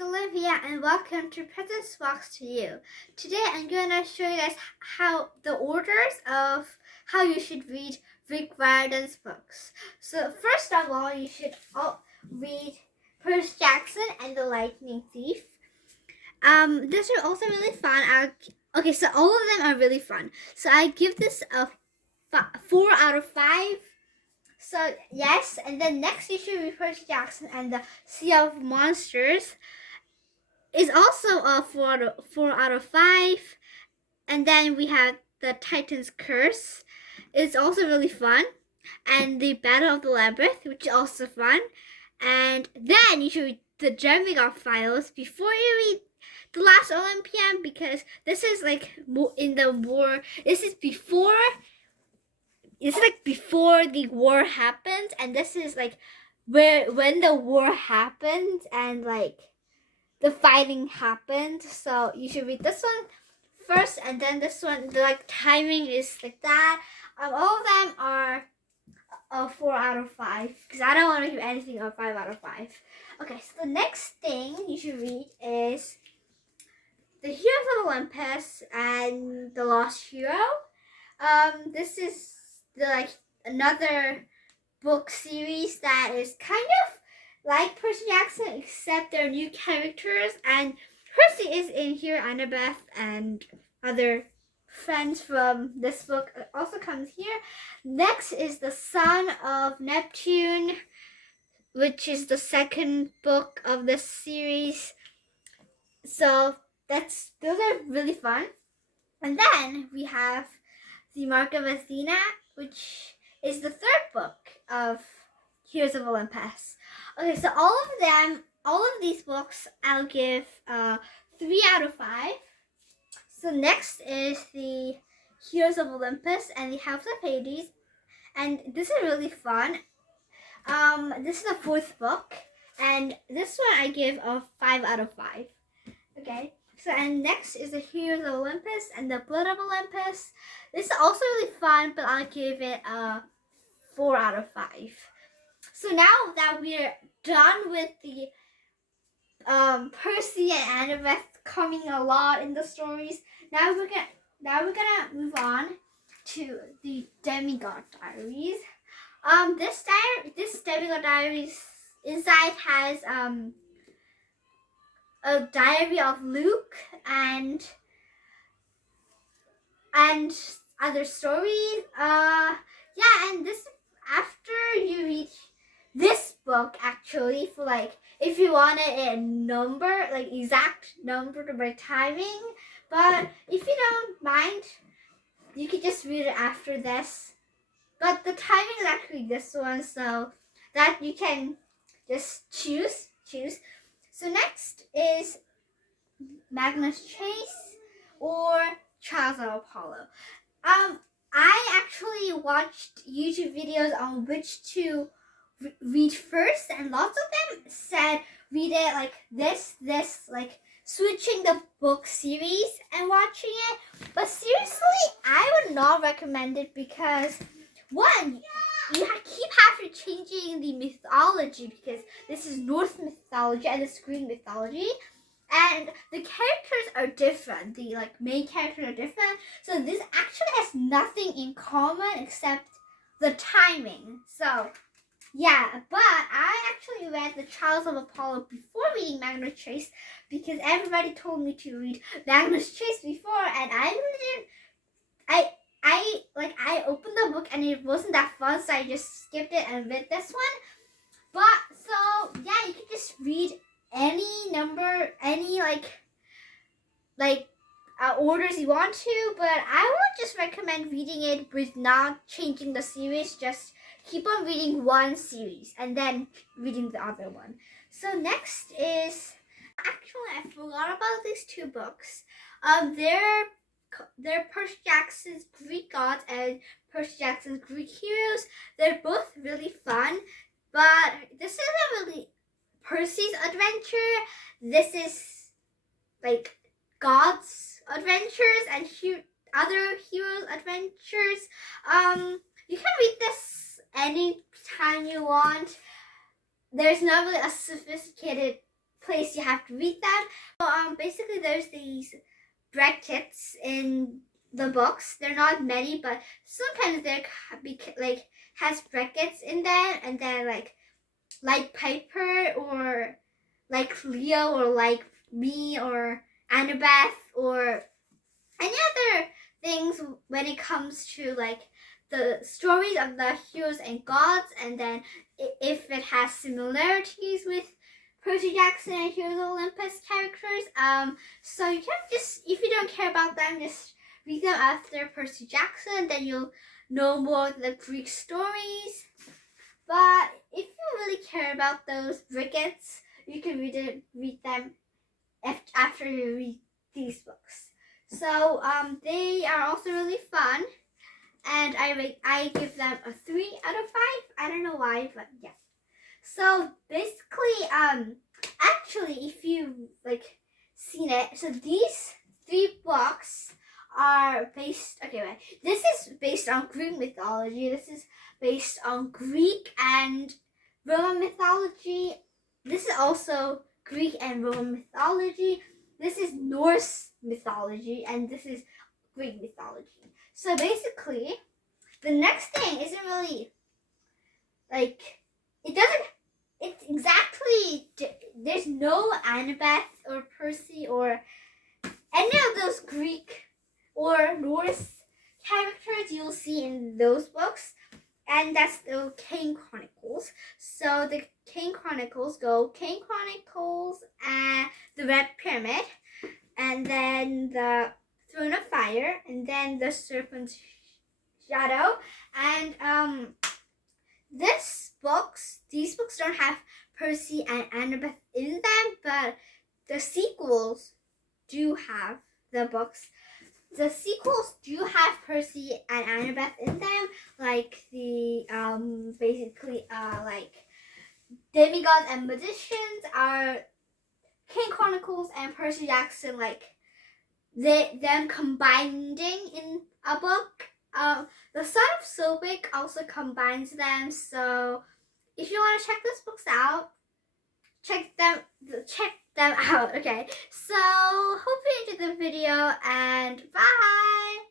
it's Olivia and welcome to Presents Box to You. Today I'm going to show you guys how the orders of how you should read Rick Riordan's books. So first of all, you should read Percy Jackson and the Lightning Thief. These are also really fun. Okay, so all of them are really fun. So I give this a 4 out of 5. So yes, and then next you should read Percy Jackson and the Sea of Monsters. Is also a 4 out of 5. And then we have the Titan's Curse. It's also really fun. And the Battle of the Labyrinth, which is also fun. And then you should read the Demigod Files before you read The Last Olympian, because this is like in the war. This is before the war happens, and this is like when the war happened and like the fighting happened. So you should read this one first, and then this one. The like timing is like that. All of them are a 4 out of 5 because I don't want to give anything a 5 out of 5. Okay, so the next thing you should read is The Heroes of Olympus and The Lost Hero. This is another book series that is kind of like Percy Jackson, except they're new characters, and Percy is in here. Annabeth and other friends from this book also comes here. Next is The Son of Neptune, which is the second book of this series. So those are really fun. And then we have The Mark of Athena, which is the third book of Heroes of Olympus. Okay, so all of these books, I'll give 3 out of 5. So next is the Heroes of Olympus and the House of Hades, and this is really fun. This is the fourth book, and this one I give a 5 out of 5. Okay. So, and next is the Heroes of Olympus and the Blood of Olympus. This is also really fun, but I'll give it a 4 out of 5. So now that we're done with the Percy and Annabeth coming a lot in the stories, now we're gonna move on to the Demigod Diaries. This Demigod Diaries inside has a diary of Luke and other stories. And this after you read this book, actually, for like if you wanted a number, like exact number by timing, but if you don't mind, you could just read it after this. But the timing is actually this one, so that you can just choose. So next is Magnus Chase or Trials of Apollo. I actually watched YouTube videos on which to read first, and lots of them said read it like this, like switching the book series and watching it. But seriously, I would not recommend it because one, you keep having changing the mythology because this is Norse mythology and this is Greek mythology, and the characters are different. The main characters are different, so this actually has nothing in common except the timing. So yeah, but I actually read The Trials of Apollo before reading Magnus Chase because everybody told me to read Magnus Chase before, and I really didn't. I opened the book and it wasn't that fun, so I just skipped it and read this one. But so yeah, you can just read any number, any orders you want to, but I would just recommend reading it with not changing the series. Just keep on reading one series and then reading the other one. So next is, actually I forgot about these two books. They're Percy Jackson's Greek Gods and Percy Jackson's Greek Heroes. They're both really fun, but this isn't really Percy's adventure. This is like God's adventures and other heroes' adventures. You can read this anytime you want. There's not really a sophisticated place you have to read them. So basically there's these brackets in the books. They're not many, but sometimes there like has brackets in them, and then like Piper or like Leo or like me or Annabeth or any other things when it comes to like the stories of the heroes and gods, and then if it has similarities with Percy Jackson and Heroes of Olympus characters. So you can just, if you don't care about them, just read them after Percy Jackson, then you'll know more of the Greek stories. But if you really care about those brickets, you can read them after you read these books. So they are also really fun, and I give them a 3 out of 5. I don't know why, but yeah. So basically, actually, if you like seen it, so these 3 books are based. Okay, wait. This is based on Greek mythology. This is based on Greek and Roman mythology. This is also Greek and Roman mythology. This is Norse mythology, and this is Greek mythology. So basically, the next thing isn't really like, it's exactly, there's no Annabeth or Percy or any of those Greek or Norse characters you'll see in those books. And that's the Kane Chronicles. So the Kane Chronicles go Kane Chronicles and the Red Pyramid, and then the Throne of Fire, and then the Serpent's Shadow. And these books don't have Percy and Annabeth in them, but the sequels do have the books. The sequels do have Percy and Annabeth in them, like the basically like demigods and magicians are King Chronicles and Percy Jackson, like them combining in a book. The Son of Sobek also combines them. So if you want to check those books out, check them out. Okay, so hope you enjoyed the video, and bye.